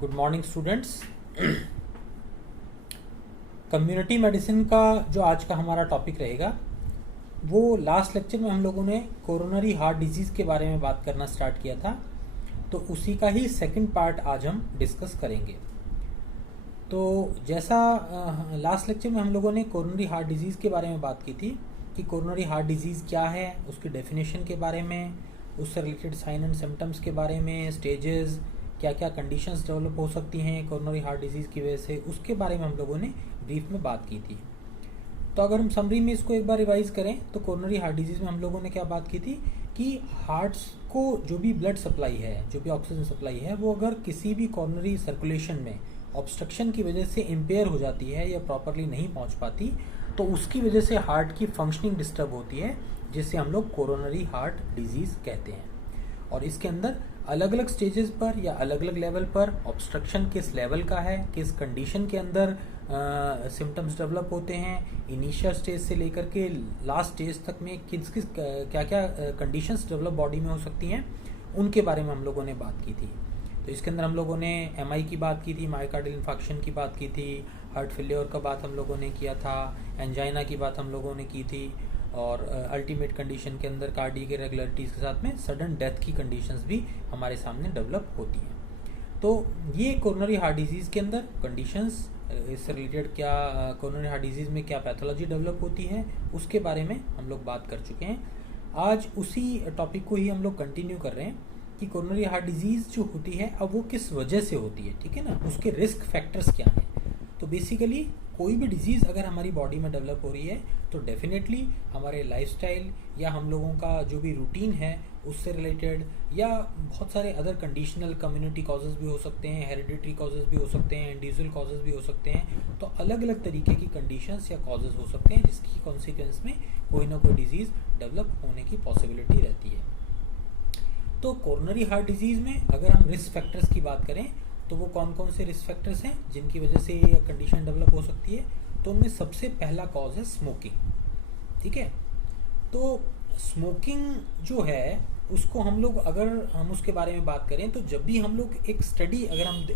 Good morning students. Community medicine का जो आज का हमारा टॉपिक रहेगा वो लास्ट लेक्चर में हम लोगों ने कोरोनरी हार्ट डिजीज़ के बारे में बात करना स्टार्ट किया था, तो उसी का ही सेकंड पार्ट आज हम डिस्कस करेंगे। तो जैसा लास्ट लेक्चर में हम लोगों ने कोरोनरी हार्ट डिजीज़ के बारे में बात की थी कि कोरोनरी हार्ट डिजीज़ क्या है, उसकी डेफिनेशन के बारे में, उससे रिलेटेड साइन एंड सिम्टम्स के बारे में, स्टेजेस, क्या क्या कंडीशंस डेवलप हो सकती हैं कोरोनरी हार्ट डिजीज़ की वजह से, उसके बारे में हम लोगों ने ब्रीफ में बात की थी। तो अगर हम समरी में इसको एक बार रिवाइज करें तो कोरोनरी हार्ट डिजीज़ में हम लोगों ने क्या बात की थी कि हार्ट्स को जो भी ब्लड सप्लाई है, जो भी ऑक्सीजन सप्लाई है, वो अगर किसी भी कोरोनरी सर्कुलेशन में ऑब्स्ट्रक्शन की वजह से इम्पेयर हो जाती है या प्रॉपरली नहीं पहुंच पाती, तो उसकी वजह से हार्ट की फंक्शनिंग डिस्टर्ब होती है, जिससे हम लोग कोरोनरी हार्ट डिजीज़ कहते हैं। और इसके अंदर अलग अलग स्टेजेस पर या अलग अलग लेवल पर ऑब्स्ट्रक्शन किस लेवल का है, किस कंडीशन के अंदर सिम्टम्स डेवलप होते हैं, इनिशियल स्टेज से लेकर के लास्ट स्टेज तक में किस किस क्या क्या कंडीशंस डेवलप बॉडी में हो सकती हैं, उनके बारे में हम लोगों ने बात की थी। तो इसके अंदर हम लोगों ने एमआई की बात की थी, मायोकार्डियल इन्फार्क्शन की बात की थी, हार्ट फेलियर का बात हम लोगों ने किया था, एंजाइना की बात हम लोगों ने की थी, और अल्टीमेट कंडीशन के अंदर कार्डियक इरेगुलरिटीज़ के साथ में सडन डेथ की कंडीशंस भी हमारे सामने डेवलप होती हैं। तो ये कोरोनरी हार्ट डिजीज़ के अंदर कंडीशंस, इससे रिलेटेड क्या कोरोनरी हार्ट डिजीज़ में क्या पैथोलॉजी डेवलप होती है, उसके बारे में हम लोग बात कर चुके हैं। आज उसी टॉपिक को ही हम लोग कंटिन्यू कर रहे हैं कि कोरोनरी हार्ट डिजीज़ जो होती है अब वो किस वजह से होती है, ठीक है ना, उसके रिस्क फैक्टर्स क्या हैं। तो बेसिकली कोई भी डिजीज़ अगर हमारी बॉडी में डेवलप हो रही है तो डेफिनेटली हमारे लाइफस्टाइल या हम लोगों का जो भी रूटीन है उससे रिलेटेड, या बहुत सारे अदर कंडीशनल कम्युनिटी कॉजेज़ भी हो सकते हैं, हेरिडिटरी कॉजेज़ भी हो सकते हैं, इंडिविजुअल कॉजेज़ भी हो सकते हैं। तो अलग अलग तरीके की कंडीशंस या कॉजेज़ हो सकते हैं जिसकी कॉन्सिक्वेंस में कोई ना कोई डिजीज़ डेवलप होने की पॉसिबिलिटी रहती है। तो कोरोनरी हार्ट डिजीज़ में अगर हम रिस्क फैक्टर्स की बात करें तो वो कौन कौन से रिस्क फैक्टर्स हैं जिनकी वजह से ये कंडीशन डेवलप हो सकती है। तो उनमें सबसे पहला कॉज है स्मोकिंग, ठीक है। तो स्मोकिंग जो है उसको हम लोग, अगर हम उसके बारे में बात करें तो जब भी हम लोग एक स्टडी, अगर हम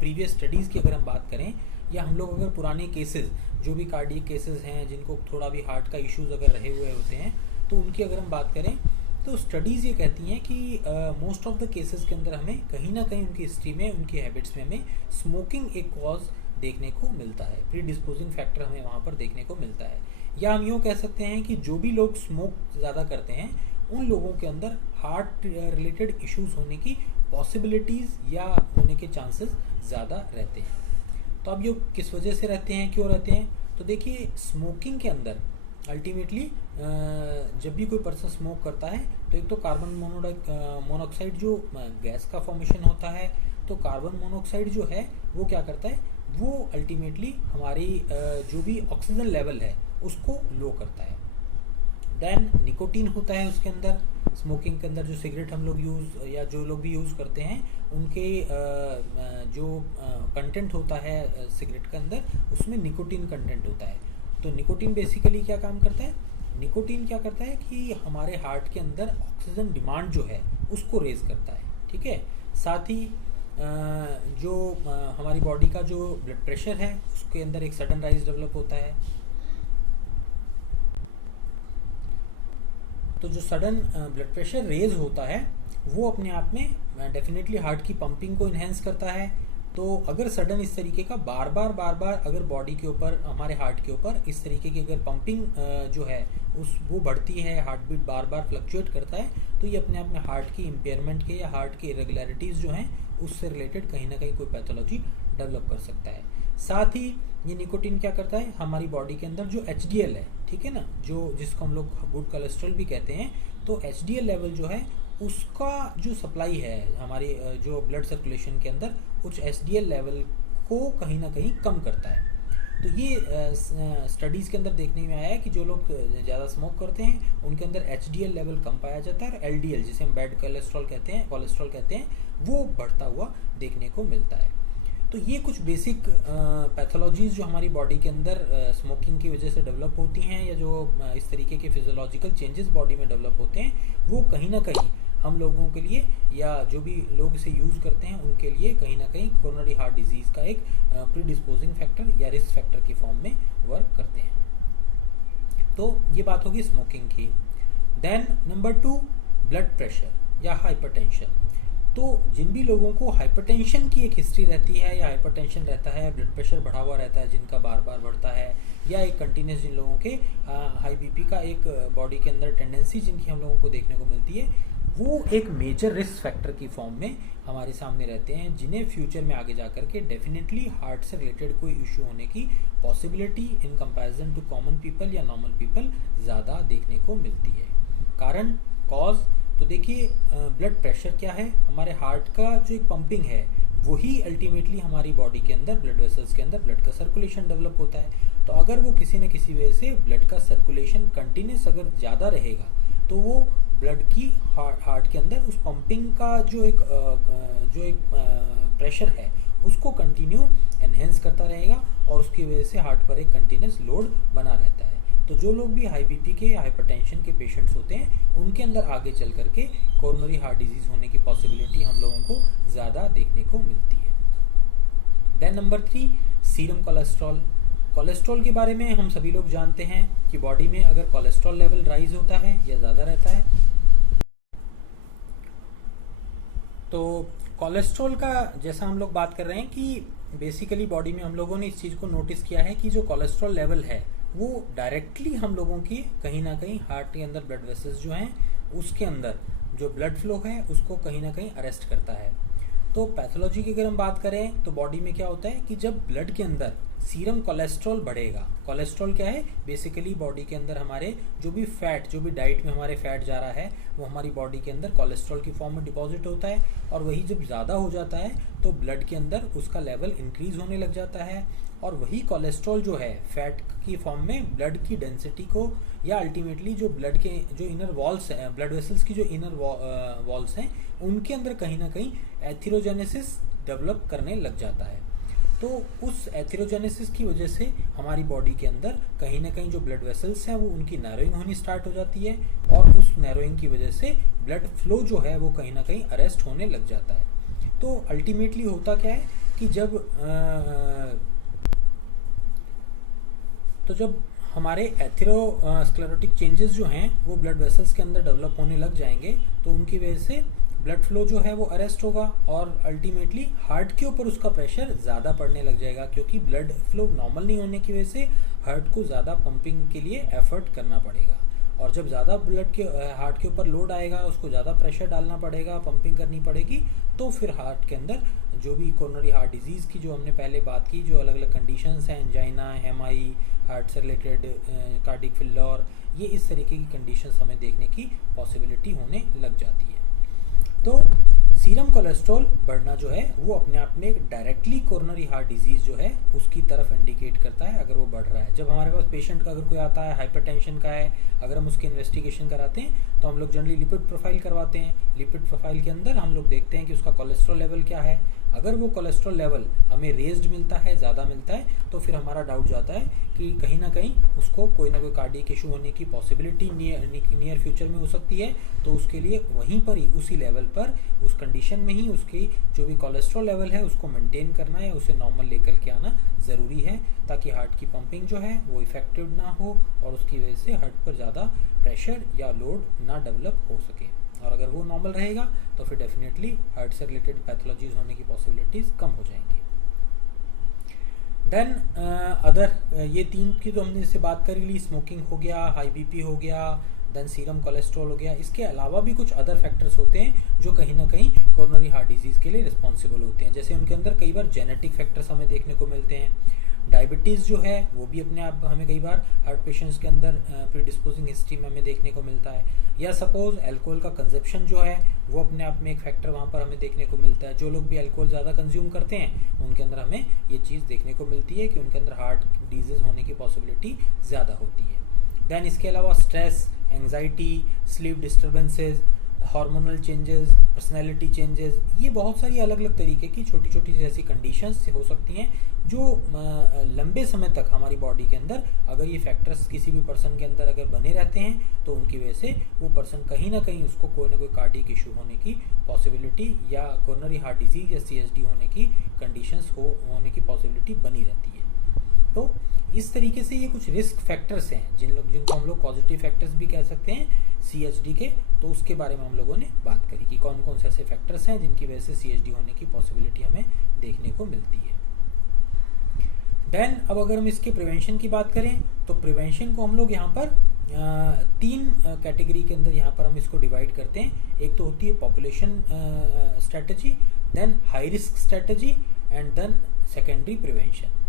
प्रीवियस स्टडीज़ की अगर हम बात करें, या हम लोग अगर पुराने केसेस जो भी कार्डियक केसेस हैं जिनको थोड़ा भी हार्ट का इश्यूज अगर रहे हुए होते हैं, तो उनकी अगर हम बात करें तो स्टडीज़ ये कहती हैं कि मोस्ट ऑफ द केसेस के अंदर हमें कहीं ना कहीं उनकी हिस्ट्री में, उनकी हैबिट्स में हमें स्मोकिंग एक कॉज देखने को मिलता है, प्री डिस्पोजिंग फैक्टर हमें वहाँ पर देखने को मिलता है। या हम यूँ कह सकते हैं कि जो भी लोग स्मोक ज़्यादा करते हैं उन लोगों के अंदर हार्ट रिलेटेड इश्यूज होने की पॉसिबिलिटीज़ या होने के चांसेस ज़्यादा रहते हैं। तो अब ये किस वजह से रहते हैं, क्यों रहते हैं? तो देखिए, स्मोकिंग के अंदर अल्टीमेटली जब भी कोई पर्सन स्मोक करता है तो एक तो कार्बन मोनोऑक्साइड जो गैस का फॉर्मेशन होता है, तो कार्बन मोनोऑक्साइड जो है वो क्या करता है, वो अल्टीमेटली हमारी जो भी ऑक्सीजन लेवल है उसको लो करता है। देन निकोटीन होता है उसके अंदर, स्मोकिंग के अंदर जो सिगरेट हम लोग यूज़ या जो लोग भी यूज़ करते हैं उनके जो कंटेंट होता है सिगरेट के अंदर, उसमें निकोटीन कंटेंट होता है। तो निकोटीन बेसिकली क्या काम करता है? निकोटीन क्या करता है कि हमारे हार्ट के अंदर ऑक्सीजन डिमांड जो है उसको रेज करता है, ठीक है। साथ ही जो हमारी बॉडी का जो ब्लड प्रेशर है उसके अंदर एक सडन राइज डेवलप होता है। तो जो सडन ब्लड प्रेशर रेज होता है वो अपने आप में डेफिनेटली हार्ट की पंपिंग को इन्हेंस करता है। तो अगर सडन इस तरीके का बार बार अगर बॉडी के ऊपर, हमारे हार्ट के ऊपर इस तरीके की अगर पंपिंग जो है वो बढ़ती है, हार्ट बीट बार बार फ्लक्चुएट करता है, तो ये अपने आप में हार्ट की इम्पेयरमेंट के या हार्ट की इरेगुलरिटीज़ जो हैं उससे रिलेटेड कहीं ना कहीं कोई पैथोलॉजी डेवलप कर सकता है। साथ ही ये निकोटीन क्या करता है, हमारी बॉडी के अंदर जो HDL है, ठीक है ना, जो जिसको हम लोग गुड कोलेस्ट्रॉल भी कहते हैं, तो HDL लेवल जो है उसका जो सप्लाई है हमारी जो ब्लड सर्कुलेशन के अंदर, उस HDL लेवल को कहीं ना कहीं कम करता है। तो ये स्टडीज़ के अंदर देखने में आया है कि जो लोग ज़्यादा स्मोक करते हैं उनके अंदर HDL लेवल कम पाया जाता है, और LDL जिसे हम बैड कोलेस्ट्रॉल कहते हैं, वो बढ़ता हुआ देखने को मिलता है। तो ये कुछ बेसिक पैथोलॉजीज़ जो हमारी बॉडी के अंदर स्मोकिंग की वजह से डेवलप होती हैं, या जो इस तरीके के फिजियोलॉजिकल चेंजेस बॉडी में डेवलप होते हैं, वो कहीं ना कहीं हम लोगों के लिए या जो भी लोग इसे यूज़ करते हैं उनके लिए कहीं ना कहीं कोरोनरी हार्ट डिजीज़ का एक प्रीडिस्पोजिंग फैक्टर या रिस्क फैक्टर की फॉर्म में वर्क करते हैं। तो ये बात होगी स्मोकिंग की। देन नंबर 2, ब्लड प्रेशर या हाइपरटेंशन। तो जिन भी लोगों को हाइपरटेंशन की एक हिस्ट्री रहती है या हाइपरटेंशन रहता है, ब्लड प्रेशर बढ़ा हुआ रहता है जिनका बार बार बढ़ता है, या एक कंटिन्यूस जिन लोगों के हाई बीपी का एक बॉडी के अंदर टेंडेंसी जिनकी हम लोगों को देखने को मिलती है, वो एक मेजर रिस्क फैक्टर की फॉर्म में हमारे सामने रहते हैं, जिन्हें फ्यूचर में आगे जा कर के डेफिनेटली हार्ट से रिलेटेड कोई इशू होने की possibility in comparison to common people या नॉर्मल पीपल ज़्यादा देखने को मिलती है। कारण, कॉज, तो देखिए ब्लड प्रेशर क्या है, हमारे हार्ट का जो एक पंपिंग है वही अल्टीमेटली हमारी बॉडी के अंदर ब्लड वेसल्स के अंदर ब्लड का सर्कुलेशन डेवलप होता है। तो अगर वो किसी न किसी वजह से ब्लड का सर्कुलेशन कंटिन्यूस अगर ज़्यादा रहेगा तो वो ब्लड की हार्ट के अंदर उस पंपिंग का जो एक प्रेशर है उसको कंटिन्यू एनहेंस करता रहेगा और उसकी वजह से हार्ट पर एक कंटिन्यूस लोड बना रहता है। तो जो लोग भी हाई बीपी के, हाइपरटेंशन के पेशेंट्स होते हैं उनके अंदर आगे चल करके कोरोनरी हार्ट डिजीज़ होने की पॉसिबिलिटी हम लोगों को ज़्यादा देखने को मिलती है। Then number 3, serum cholesterol. Cholesterol के बारे में हम सभी लोग जानते हैं कि बॉडी में अगर कोलेस्ट्रॉल लेवल राइज होता है या ज़्यादा रहता है तो कोलेस्ट्रॉल का जैसा हम लोग बात कर रहे हैं कि बेसिकली बॉडी में हम लोगों ने इस चीज़ को नोटिस किया है कि जो कोलेस्ट्रॉल लेवल है वो डायरेक्टली हम लोगों की कहीं ना कहीं हार्ट के अंदर ब्लड वेसल्स जो हैं उसके अंदर जो ब्लड फ्लो है उसको कहीं ना कहीं अरेस्ट करता है। तो पैथोलॉजी की अगर हम बात करें तो बॉडी में क्या होता है कि जब ब्लड के अंदर सीरम कोलेस्ट्रॉल बढ़ेगा, कोलेस्ट्रॉल क्या है, बेसिकली बॉडी के अंदर हमारे जो भी फैट, जो भी डाइट में हमारे फैट जा रहा है वो हमारी बॉडी के अंदर कोलेस्ट्रॉल की फॉर्म में डिपॉजिट होता है और वही जब ज़्यादा हो जाता है तो ब्लड के अंदर उसका लेवल इंक्रीज होने लग जाता है और वही कोलेस्ट्रॉल जो है फैट की फॉर्म में ब्लड की डेंसिटी को या अल्टीमेटली जो ब्लड के जो इनर वॉल्स हैं, ब्लड वेसल्स की जो इनर वॉल्स हैं उनके अंदर कहीं ना कहीं एथेरोजेनेसिस डेवलप करने लग जाता है। तो उस एथेरोजेनेसिस की वजह से हमारी बॉडी के अंदर कहीं ना कहीं जो ब्लड वेसल्स हैं वो उनकी नैरोइंग होनी स्टार्ट हो जाती है और उस नैरोइंग की वजह से ब्लड फ्लो जो है वो कहीं ना कहीं अरेस्ट होने लग जाता है। तो अल्टीमेटली होता क्या है कि जब हमारे एथेरोस्क्लेरोटिक चेंजेस जो हैं वो ब्लड वेसल्स के अंदर डेवलप होने लग जाएंगे तो उनकी वजह से ब्लड फ्लो जो है वो अरेस्ट होगा और अल्टीमेटली हार्ट के ऊपर उसका प्रेशर ज़्यादा पड़ने लग जाएगा क्योंकि ब्लड फ्लो नॉर्मल नहीं होने की वजह से हार्ट को ज़्यादा पंपिंग के लिए एफर्ट करना पड़ेगा और जब ज़्यादा ब्लड के हार्ट के ऊपर लोड आएगा उसको ज़्यादा प्रेशर डालना पड़ेगा, पंपिंग करनी पड़ेगी, तो फिर हार्ट के अंदर जो भी कोरोनरी हार्ट डिजीज़ की जो हमने पहले बात की, जो अलग अलग कंडीशंस हैं, एंजाइना, एमआई, हार्ट से रिलेटेड कार्डिक फेल्योर, ये इस तरीके की कंडीशंस हमें देखने की पॉसिबिलिटी होने लग जाती है। तो सीरम कोलेस्ट्रॉल बढ़ना जो है वो अपने आप में एक डायरेक्टली कोरोनरी हार्ट डिजीज़ जो है उसकी तरफ इंडिकेट करता है अगर वो बढ़ रहा है। जब हमारे पास पेशेंट का अगर कोई आता है हाइपरटेंशन का है, अगर हम उसकी इन्वेस्टिगेशन कराते हैं तो हम लोग जनरली लिपिड प्रोफाइल करवाते हैं। लिपिड प्रोफाइल के अंदर हम लोग देखते हैं कि उसका कोलेस्ट्रॉल लेवल क्या है। अगर वो कोलेस्ट्रॉल लेवल हमें रेज्ड मिलता है, ज़्यादा मिलता है, तो फिर हमारा डाउट जाता है कि कहीं ना कहीं उसको कोई ना कोई कार्डियक इशू होने की पॉसिबिलिटी नियर फ्यूचर में हो सकती है। तो उसके लिए वहीं पर ही उसी लेवल पर उस कंडीशन में ही उसकी जो भी कोलेस्ट्रॉल लेवल है उसको मेंटेन करना या उसे नॉर्मल लेकर के आना ज़रूरी है ताकि हार्ट की पंपिंग जो है वो इफेक्टिव ना हो और उसकी वजह से हार्ट पर ज़्यादा प्रेशर या लोड ना डेवलप हो सके। और अगर वो नॉर्मल रहेगा तो फिर डेफिनेटली हार्ट से रिलेटेड पैथोलॉजीज होने की पॉसिबिलिटीज़ कम हो जाएंगी। देन अदर ये 3 की तो हमने इससे बात कर ली, स्मोकिंग हो गया, हाई बीपी हो गया, देन सीरम कोलेस्ट्रॉल हो गया। इसके अलावा भी कुछ अदर फैक्टर्स होते हैं जो कहीं ना कहीं कोरोनरी हार्ट डिजीज़ के लिए रिस्पॉन्सिबल होते हैं। जैसे उनके अंदर कई बार जेनेटिक फैक्टर्स हमें देखने को मिलते हैं। डायबिटीज़ जो है वो भी अपने आप हमें कई बार हार्ट पेशेंट्स के अंदर प्रीडिस्पोजिंग हिस्ट्री में हमें देखने को मिलता है। या सपोज अल्कोहल का कंजप्शन जो है वो अपने आप में एक फैक्टर वहाँ पर हमें देखने को मिलता है। जो लोग भी अल्कोहल ज़्यादा कंज्यूम करते हैं उनके अंदर हमें ये चीज़ देखने को मिलती है कि उनके अंदर हार्ट डिजीज़ होने की पॉसिबिलिटी ज़्यादा होती है। देन इसके अलावा stress, anxiety, sleep disturbances, hormonal changes, personality changes, ये बहुत सारी अलग अलग तरीके की छोटी छोटी ऐसी कंडीशंस हो सकती हैं जो लंबे समय तक हमारी बॉडी के अंदर अगर ये फैक्टर्स किसी भी पर्सन के अंदर अगर बने रहते हैं तो उनकी वजह से वो पर्सन कहीं ना कहीं उसको कोई ना कोई कार्डियक इशू होने की पॉसिबिलिटी या कोरोनरी हार्ट डिजीज या सीएसडी होने की कंडीशंस होने की पॉसिबिलिटी बनी रहती है। तो इस तरीके से ये कुछ रिस्क फैक्टर्स हैं जिनको हम लोग पॉजिटिव फैक्टर्स भी कह सकते हैं सीएचडी के। तो उसके बारे में हम लोगों ने बात करी कि कौन कौन से ऐसे फैक्टर्स हैं जिनकी वजह से सीएचडी होने की पॉसिबिलिटी हमें देखने को मिलती है। देन अब अगर हम इसके प्रिवेंशन की बात करें तो प्रिवेंशन को हम लोग यहाँ पर 3 कैटेगरी के अंदर यहाँ पर हम इसको डिवाइड करते हैं। एक तो होती है population strategy, then high risk strategy and then secondary prevention.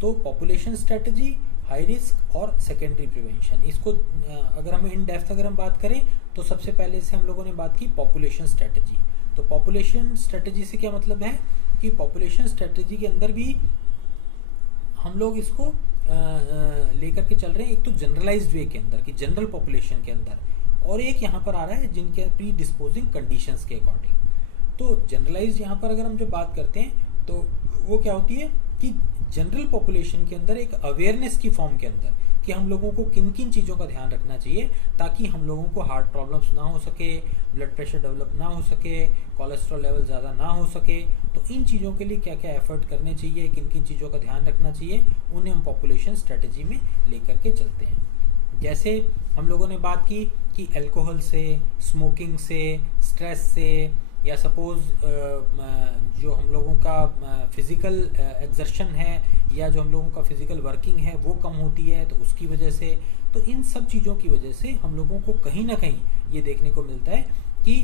तो पॉपुलेशन स्ट्रेटजी, हाई रिस्क और सेकेंडरी प्रिवेंशन, इसको अगर हम इन डेप्थ अगर हम बात करें तो सबसे पहले से हम लोगों ने बात की पॉपुलेशन स्ट्रेटजी। तो पॉपुलेशन स्ट्रेटजी से क्या मतलब है कि पॉपुलेशन स्ट्रेटजी के अंदर भी हम लोग इसको लेकर के चल रहे हैं एक तो जनरलाइज्ड वे के अंदर कि जनरल पॉपुलेशन के अंदर, और एक यहाँ पर आ रहा है जिनके प्री डिस्पोजिंग कंडीशंस के अकॉर्डिंग। तो जनरलाइज्ड यहाँ पर अगर हम जब बात करते हैं तो वो क्या होती है कि जनरल पॉपुलेशन के अंदर एक अवेयरनेस की फॉर्म के अंदर कि हम लोगों को किन किन चीज़ों का ध्यान रखना चाहिए ताकि हम लोगों को हार्ट प्रॉब्लम्स ना हो सके, ब्लड प्रेशर डेवलप ना हो सके, कोलेस्ट्रॉल लेवल ज़्यादा ना हो सके। तो इन चीज़ों के लिए क्या क्या एफर्ट करने चाहिए, किन किन चीज़ों का ध्यान रखना चाहिए, उन्हें हम पॉपुलेशन स्ट्रेटजी में लेकर के चलते हैं। जैसे हम लोगों ने बात की कि अल्कोहल से, स्मोकिंग से, स्ट्रेस से, या सपोज जो हम लोगों का फिज़िकल एक्सर्शन है या जो हम लोगों का फिज़िकल वर्किंग है वो कम होती है तो उसकी वजह से, तो इन सब चीज़ों की वजह से हम लोगों को कहीं ना कहीं ये देखने को मिलता है कि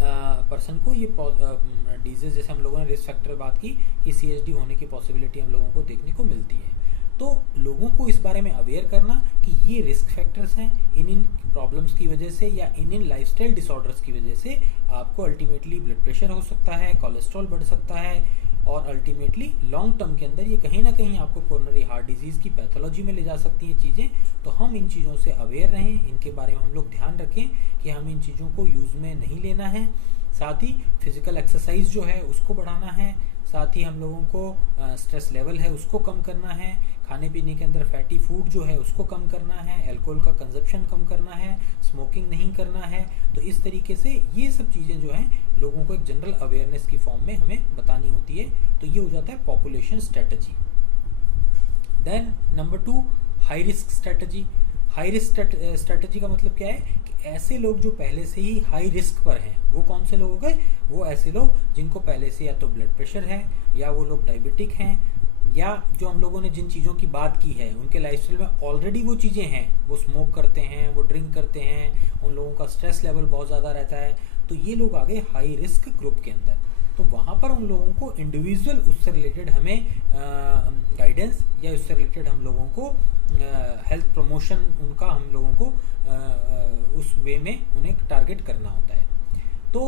पर्सन को ये डिजीज, जैसे हम लोगों ने रिस्क फैक्टर बात की कि सीएचडी होने की पॉसिबिलिटी हम लोगों को देखने को मिलती है। तो लोगों को इस बारे में अवेयर करना कि ये रिस्क फैक्टर्स हैं, इन प्रॉब्लम्स की वजह से या इन लाइफस्टाइल डिसऑर्डर्स की वजह से आपको अल्टीमेटली ब्लड प्रेशर हो सकता है, कोलेस्ट्रॉल बढ़ सकता है और अल्टीमेटली लॉन्ग टर्म के अंदर ये कहीं ना कहीं आपको कोरोनरी हार्ट डिजीज़ की पैथोलॉजी में ले जा सकती हैं चीज़ें। तो हम इन चीज़ों से अवेयर रहें, इनके बारे में हम लोग ध्यान रखें कि हम इन चीज़ों को यूज़ में नहीं लेना है। साथ ही फिजिकल एक्सरसाइज जो है उसको बढ़ाना है, साथ ही हम लोगों को स्ट्रेस लेवल है उसको कम करना है, खाने पीने के अंदर फैटी फूड जो है उसको कम करना है, अल्कोहल का कंजप्शन कम करना है, स्मोकिंग नहीं करना है। तो इस तरीके से ये सब चीज़ें जो हैं लोगों को एक जनरल अवेयरनेस की फॉर्म में हमें बतानी होती है। तो ये हो जाता है population strategy. Then number 2, high risk strategy. High risk strategy का मतलब क्या है कि ऐसे लोग जो पहले से ही हाई रिस्क पर हैं, वो कौन से लोग हो गए, वो ऐसे लोग जिनको पहले से या तो ब्लड प्रेशर है या वो लोग डायबिटिक हैं, या जो हम लोगों ने जिन चीज़ों की बात की है उनके लाइफस्टाइल में ऑलरेडी वो चीज़ें हैं, वो स्मोक करते हैं, वो ड्रिंक करते हैं, उन लोगों का स्ट्रेस लेवल बहुत ज़्यादा रहता है। तो ये लोग आ गए हाई रिस्क ग्रुप के अंदर। तो वहाँ पर उन लोगों को इंडिविजुअल उससे रिलेटेड हमें गाइडेंस या उससे रिलेटेड हम लोगों को हेल्थ प्रमोशन उनका हम लोगों को उस वे में उन्हें टारगेट करना होता है। तो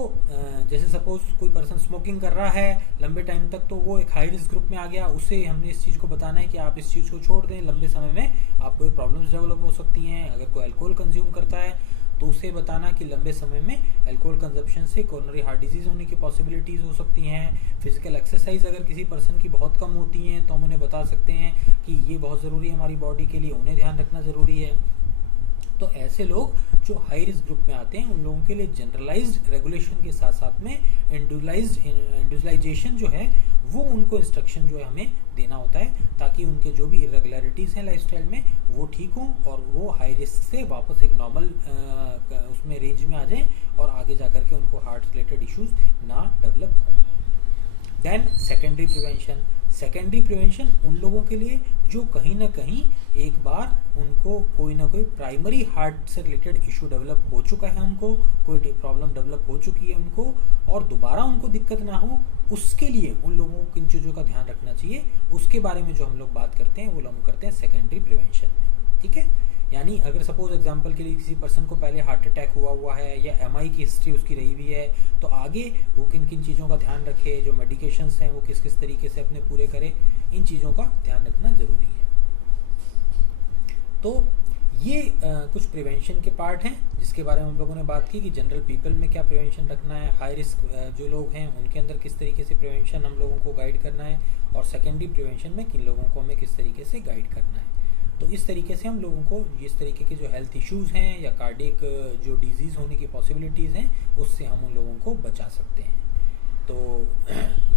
जैसे सपोज कोई पर्सन स्मोकिंग कर रहा है लंबे टाइम तक, तो वो एक हाई रिस्क ग्रुप में आ गया, उसे हमने इस चीज़ को बताना है कि आप इस चीज़ को छोड़ दें, लंबे समय में आपको ये प्रॉब्लम्स डेवलप हो सकती हैं। अगर कोई अल्कोहल कंज्यूम करता है तो उसे बताना कि लंबे समय में अल्कोहल कंजप्शन से कोरोनरी हार्ट डिजीज़ होने की पॉसिबिलिटीज़ हो सकती हैं। फिजिकल एक्सरसाइज अगर किसी पर्सन की बहुत कम होती हैं तो हम उन्हें बता सकते हैं कि ये बहुत ज़रूरी है हमारी बॉडी के लिए, उन्हें ध्यान रखना ज़रूरी है। तो ऐसे लोग जो हाई रिस्क ग्रुप में आते हैं उन लोगों के लिए जनरलाइज्ड रेगुलेशन के साथ साथ में इंडिविजुअलाइजेशन जो है वो उनको इंस्ट्रक्शन जो है हमें देना होता है ताकि उनके जो भी इरेगुलरिटीज़ हैं लाइफस्टाइल में वो ठीक हों और वो हाई रिस्क से वापस एक नॉर्मल उसमें रेंज में आ जाएं और आगे जा कर के उनको हार्ट रिलेटेड इश्यूज ना डेवलप हों। Then secondary prevention. Secondary prevention उन लोगों के लिए जो कहीं ना कहीं एक बार उनको कोई ना कोई प्राइमरी हार्ट से रिलेटेड इशू डेवलप हो चुका है, उनको कोई प्रॉब्लम डेवलप हो चुकी है उनको, और दोबारा उनको दिक्कत ना हो, उसके लिए उन लोगों को किन चीज़ों का ध्यान रखना चाहिए उसके बारे में जो हम लोग बात करते हैं वो हम करते हैं सेकेंडरी प्रिवेंशन में। ठीक है, यानी अगर सपोज एग्जांपल के लिए किसी पर्सन को पहले हार्ट अटैक हुआ है या एमआई की हिस्ट्री उसकी रही हुई है, तो आगे वो किन किन चीज़ों का ध्यान रखे, जो मेडिकेशंस हैं वो किस किस तरीके से अपने पूरे करे, इन चीज़ों का ध्यान रखना ज़रूरी है। तो ये कुछ प्रिवेंशन के पार्ट हैं जिसके बारे में हम लोगों ने बात की कि जनरल पीपल में क्या प्रिवेंशन रखना है, हाई रिस्क जो लोग हैं उनके अंदर किस तरीके से प्रिवेंशन हम लोगों को गाइड करना है, और सेकेंडरी प्रिवेंशन में किन लोगों को हमें किस तरीके से गाइड करना है। तो इस तरीके से हम लोगों को इस तरीके के जो हेल्थ इश्यूज़ हैं या कार्डियक जो डिजीज़ होने की पॉसिबिलिटीज़ हैं उससे हम उन लोगों को बचा सकते हैं। तो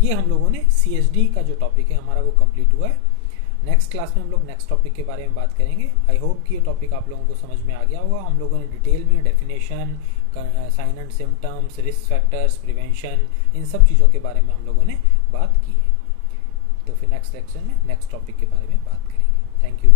ये हम लोगों ने CSD का जो टॉपिक है हमारा वो कंप्लीट हुआ है। नेक्स्ट क्लास में हम लोग नेक्स्ट टॉपिक के बारे में बात करेंगे। आई होप कि ये टॉपिक आप लोगों को समझ में आ गया होगा। हम लोगों ने डिटेल में definition, sign and symptoms, risk factors, prevention, इन सब चीज़ों के बारे में हम लोगों ने बात की है। तो फिर नेक्स्ट लेक्चर में नेक्स्ट टॉपिक के बारे में बात करेंगे। Thank you.